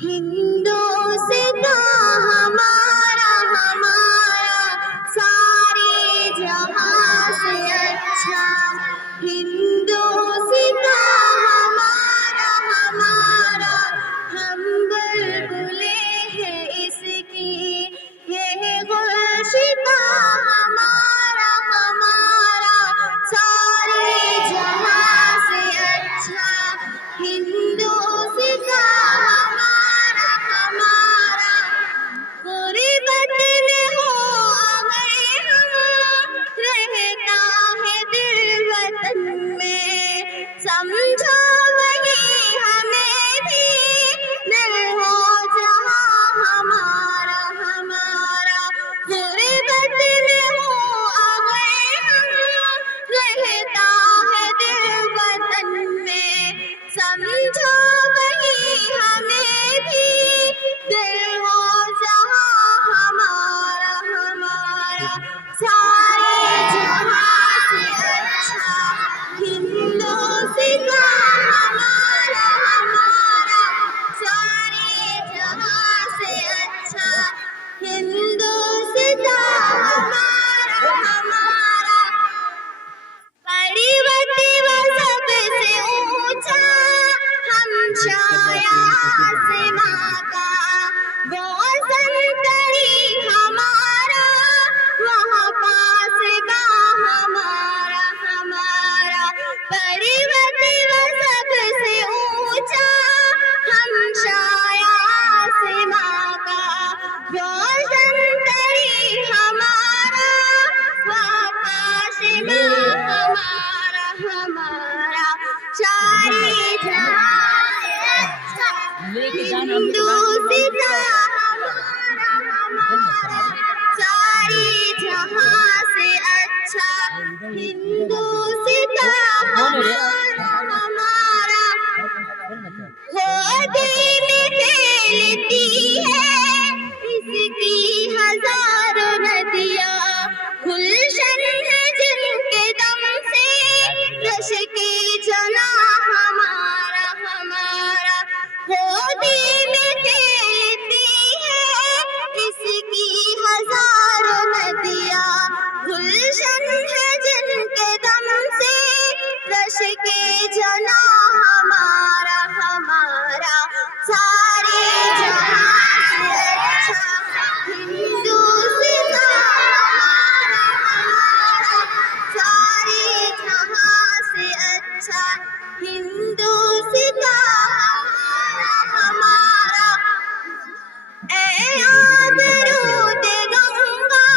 हिंदुस्तान हमारा हमारा सारे जहां से अच्छा। हिंदुस्तान हमारा हमारा हम बुलबुले हैं इसकी, ये गुलशिता हमारा हमारा सारे जहां से अच्छा। हिंदुस्तान हमारा हमारा गुर्बत में हो अगर हम, रहता है दिल वतन में, समझो वही हमें भी दिल हो जहां हमारा हमारा। गुर्बत में हो अगर हम, रहता है दिल वतन में, समझो वही हमें भी दिल हो जहां हमारा हमारा सारे जहां से अच्छा। हिंदुस्तान हमारा हमारा सारे जहां से अच्छा। हिंदुस्तान हमारा हमारा पर्वत व सबसे ऊंचा हम छाया आसमां का, वो संतरी हमारा वहाँ पास का हमारा हमारा। पर्वत व सबसे ऊंचा हम छाया आसमां का, वो संतरी हमारा वहाँ पास का हमारा हमारा सारे जहां से अच्छा। हिंदुस्तान हमारा हमारा सारे जहां से अच्छा। हिंदुस्तान हमारा हमारा गोदी में खेलती है इसकी हजारों नदियाँ, गुलशन है जिनके दम से रश की जना हमारा हमारा। गोदी में खेलती है इसकी हजारों नदियाँ, गुलशन है जिनके दम से रश की जना हमारा हमारा सारे जहां से अच्छा। हिंदुस्तान हमारा हमारा सारे जहां से अच्छा। हिंदुस्तान हमारा हमारा ऐ आबरूद गंगा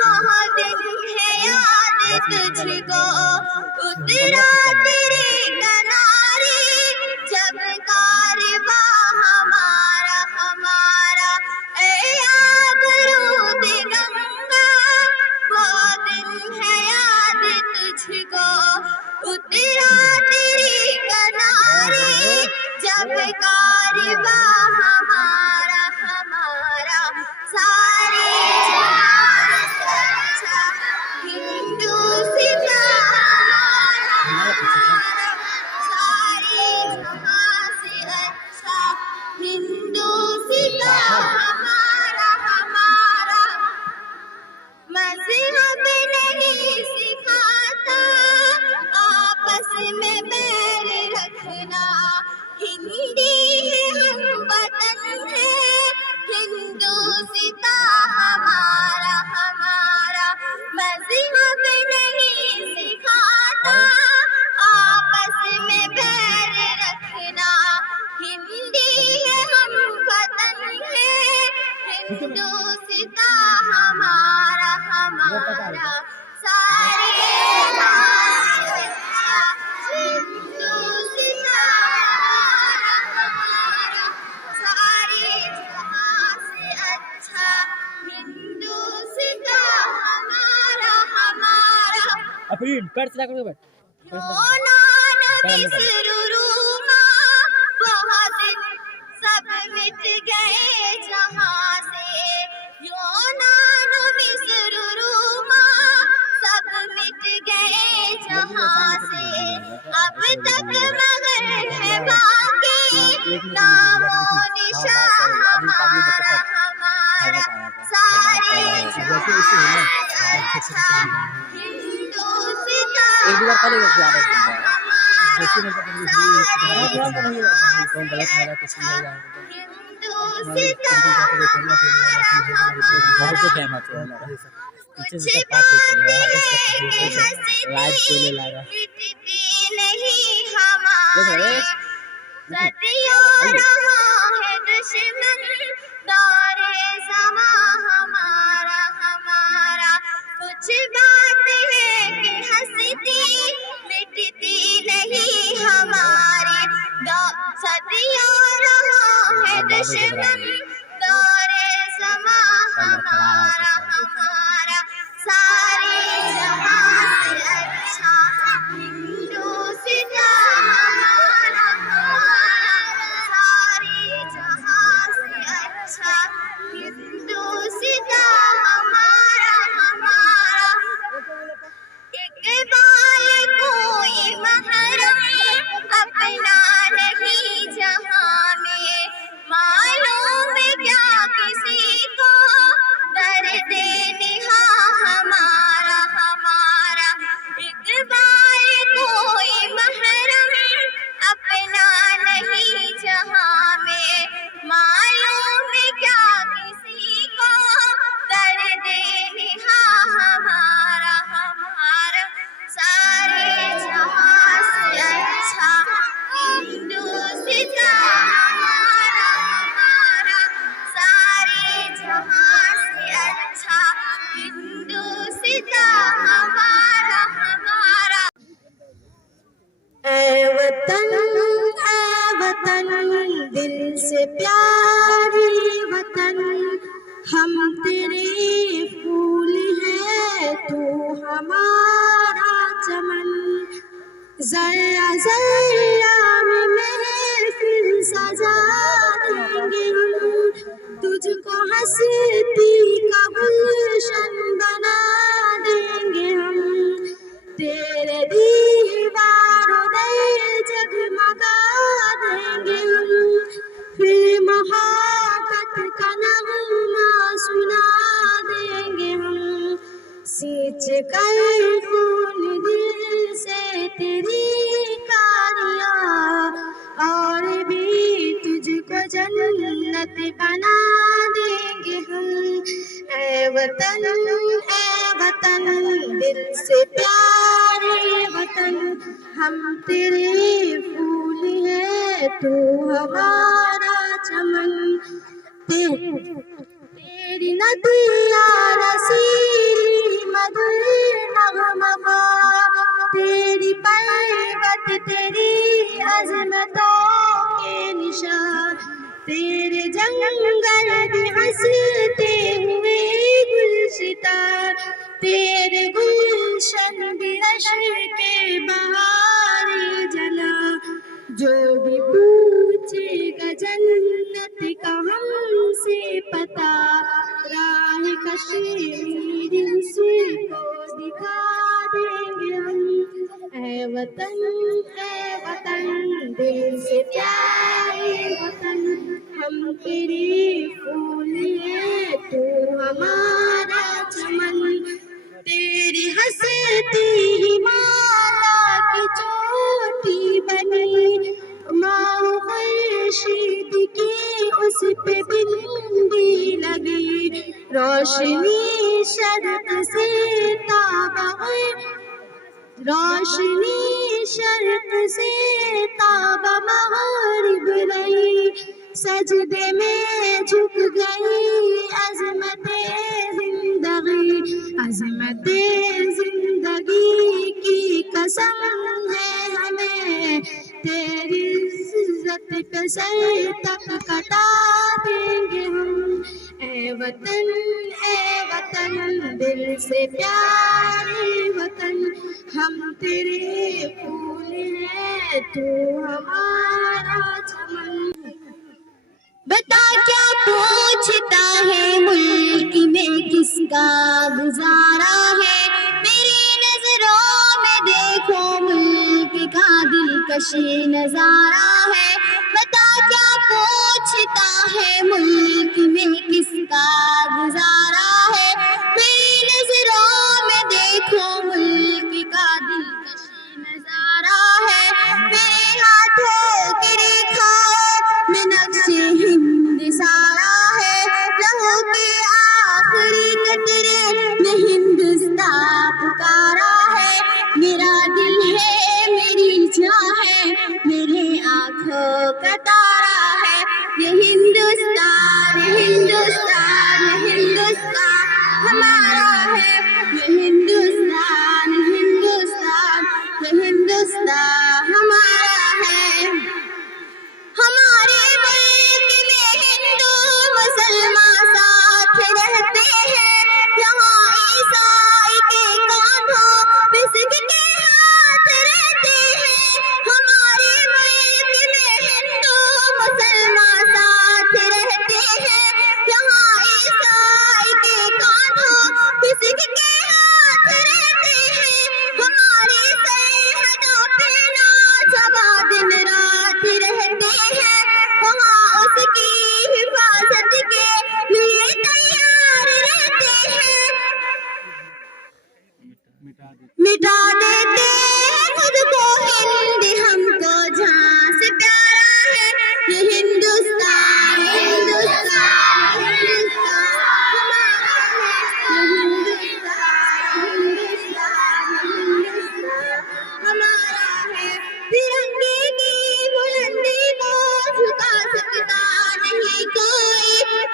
बहुत है याद तुझको, उतरा तेरे किनारे जब कारवा हमारा हमारा। ऐ आबरूद गंगा बहुत है याद तुझको, उतरा तेरे किनारे जब कारवा हमारा हमारा सारे जहां से अच्छा। हिंदुस्तान हमारा हमारा सारे जहां से अच्छा। हिंदुस्तान हमारा हमारा मज़हब नहीं सिखाता आपस में बैर रखना, हिंदी है हम वतन है हिंदुस्तान हमारा हमारा। मज़हब नहीं सिखाता आपस में बैर रखना, हिंदी है हम वतन है हिंदुस्तान हमारा हमारा सारे जहां से अच्छा। हिंदुस्तान हमारा सारे जहां से अच्छा। हिंदुस्तान हमारा हमारा अप्रील पैर चला कर बैठ बहुत सब मिट गए जहां से, यूनान मिस्र रोमा सब मिट गए जहां से। अब तक मगर है बाकी नामो निशान हमारा हमारा सारे जहां से अच्छा हिंदुस्तान एक बार करेगा क्या आवाज बंदा कौन गलत है तो सही हो जाएगा बहुत टाइम आते हैं पीछे से पास लाइव चले लगा नहीं हमारे सदियों रहा है दुश्मन दौरे ज़मा हमारा हमारा कुछ बात है कि हंसती मिटती नहीं हमारी सदियों रहा है दुश्मन दौरे ज़मा हमारा हमारा सारे जहां से अच्छा हिंदुस्तान हमारा हमारा सारे जहां से अच्छा हिंदुस्तान हमारा हमारा इकबाल कोई महरम अपना नहीं जहां में मालूम क्या किसी को दर्द निहा हमारा हमारा इकबाल कोई महरम अपना नहीं जहां में मालूम क्या किसी को दर्द निहा हमारा हमारा सारे जहां से अच्छा हिंदुस्तान हमारा हमारा सारे जहां से अच्छा हिंदुस्तान हमारा हमारा ऐ वतन दिल से प्यारी वतन हम तेरे फूल हैं तू हमारा चमन जरा जरा में महफिल सजा देंगे हम तुझको हंसती का गुलशन बना देंगे हम तेरे दीवारों दे जगमगा देंगे हम फिर मोहब्बत का नगमा सुना देंगे हम सींच कर खून दिल से तेरी कारियां और भी तुझको जन्नत बना देंगे हम ऐ वतन दिल से प्यारे वतन हम तेरे फूल हैं तू हमारा चमन तेरी नदियाँ रसीली मधुर नगमा तेरी पर्वत तेरी अजमतों के निशान तेरे जंगल भी हंसते हुए गुलशिता तेरे गुलशन भी के बहारे जना जो भी पूछेगा जन्नत का हमसे पता राह कश्मीर उसको दिखा देंगे हम ऐ वतन दिल से प्यारे वतन हम तेरे फूल हैं तू हमारा चमन तेरी हंसती हिमालय की चोटी बनी माँ खुर्शीद की उस पे बिंदी लगी रोशनी शरत से ताबा मग़रिब रही सजदे में झुक गई अज़मते जिंदगी की कसम है हमें तेरी इज्जत पे सर तक कटा देंगे हम ऐ वतन दिल से प्यारे वतन हम तेरे फूल हैं तू हमारा चमन बता क्या पूछता है मुल्क में किसका गुजारा है मेरी नजरों में देखो मुल्क का दिलकश नजारा है बता क्या है मुल्क में किसका गुजारा है, मेरी नजरों में देखो मुल्क का दिलकश नजारा है, मेरे हाथों की रेखाओं में नक्शे हिंद सारा है, लहू के आखिरी कतरे में हिंदुस्तान पुकारा है, मेरा दिल है मेरी जान है मेरे आंखों का तारा है, ये हिंदुस्तान हिंदुस्तान हिंदुस्तान हमारा है, ये हिंदुस्तान हिंदुस्तान ये हिंदुस्तान हमारा है। हमारे मुल्क में हिंदू मुसलमान साथ रहते हैं, यहाँ ईसाई के कांधों पे सिख के हाथ रहते हैं, हमारे मुल्क में हिंदू मुसलमान साथ रहते हैं, यहाँ ईसाई के कांधों पे सिख के हाथ रहते हैं, हमारे सरहदों पे नौजवान दिन रात रहते हैं, वहाँ उसकी हिफाजत के लिए तैयार रहते हैं, मिटा देते हैं खुद को हिंद हमको जहाँ से प्यारा है, ये हिंदुस्तान हिंदुस्तान हिंदुस्तान हमारा है, ये हिंदुस्तान हिंदुस्तान हिंदुस्तान हमारा है, तिरंगे की बुलंदी को झुका सकता नहीं कोई,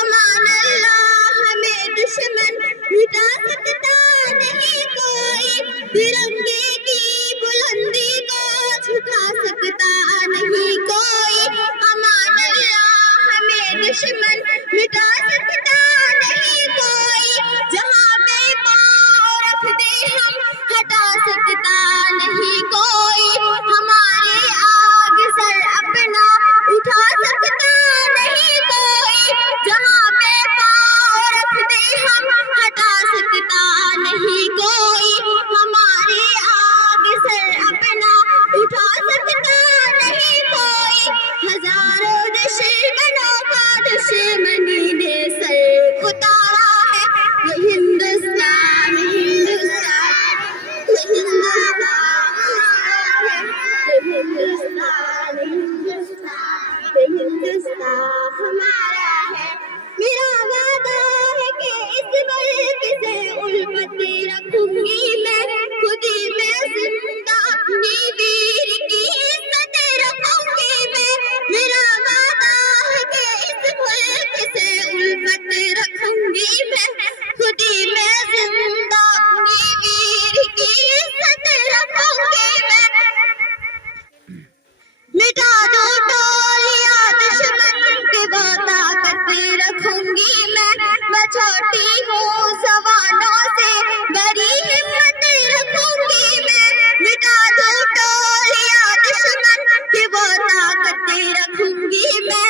अमान अल्लाह हमें दुश्मन मिटा सकता नहीं कोई, तिरंगे की बुलंदी को झुका सकता नहीं कोई, अमान अल्लाह हमें दुश्मन मिटा सकता नहीं कोई, जहाँ पे पाँव रख दे हम हटा सकता नहीं कोई, हमारे आग सर अपना उठा सकता नहीं कोई, जहाँ पे पाँव रख दे हम हटा सकता नहीं कोई, हमारे आग सर अपना उठा सकता नहीं कोई, हजारों दुश्मनों का दुश्मनी ने सर उतारा है, ये हिंदुस्तान हिंदुस्तान ये हिंदुस्तान है, ये हिंदुस्तान हिंदुस्तान ये हिंदुस्तान हमारा है, मेरा वादा है कि इस मुल्क से उल्फत रखूंगी मैं, खुद ही मैं जिंदा अपनी वीर की इज्जत रखूंगी मैं, मेरा वादा है कि इस मुल्क से उल्फत रखूंगी मैं, खुद ही मैं जिंदा अपनी वीर की इज्जत रखूंगी मैं, मिटा दो टोलियां दुश्मन के वो ताकत रखूंगी मैं छोटी हूँ जवानों से बड़ी हिम्मत रखूंगी मैं, मिटा दो टोलियां दुश्मन के वो ताकत रखूंगी मैं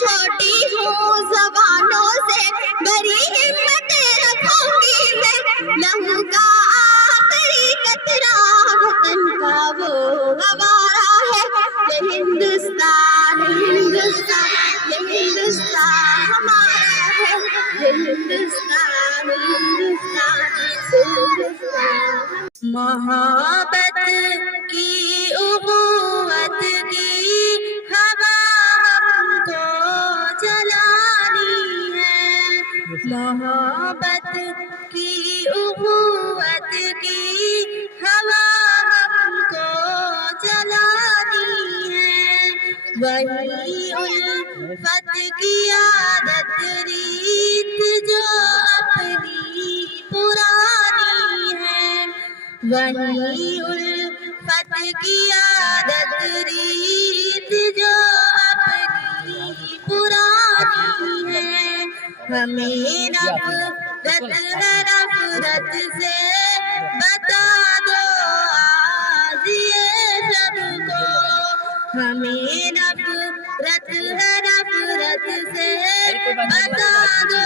छोटी हूँ जवानों से बड़ी हिम्मत रखूंगी मैं, लहू का आखिरी कतरा वतन का वो हमारा है, ये हिंदुस्तान हिंदुस्तान ये हिंदुस्तान हमारा है, ये हिंदुस्तान हिंदुस्तान हिंदुस्तान। मोहब्बत की उखुवत की हवा हमको जलानी है, मोहब्बत की उखुवत की हवा हमको जलानी है, वही उल्फत की आदत रीत जो अपनी पुरानी है, वही उल्फत की आदत रीत जो अपनी पुरानी है, हमें नफरत है नफरत से बता दो आज ये सबको, हमें नफरत है नफरत से बता दो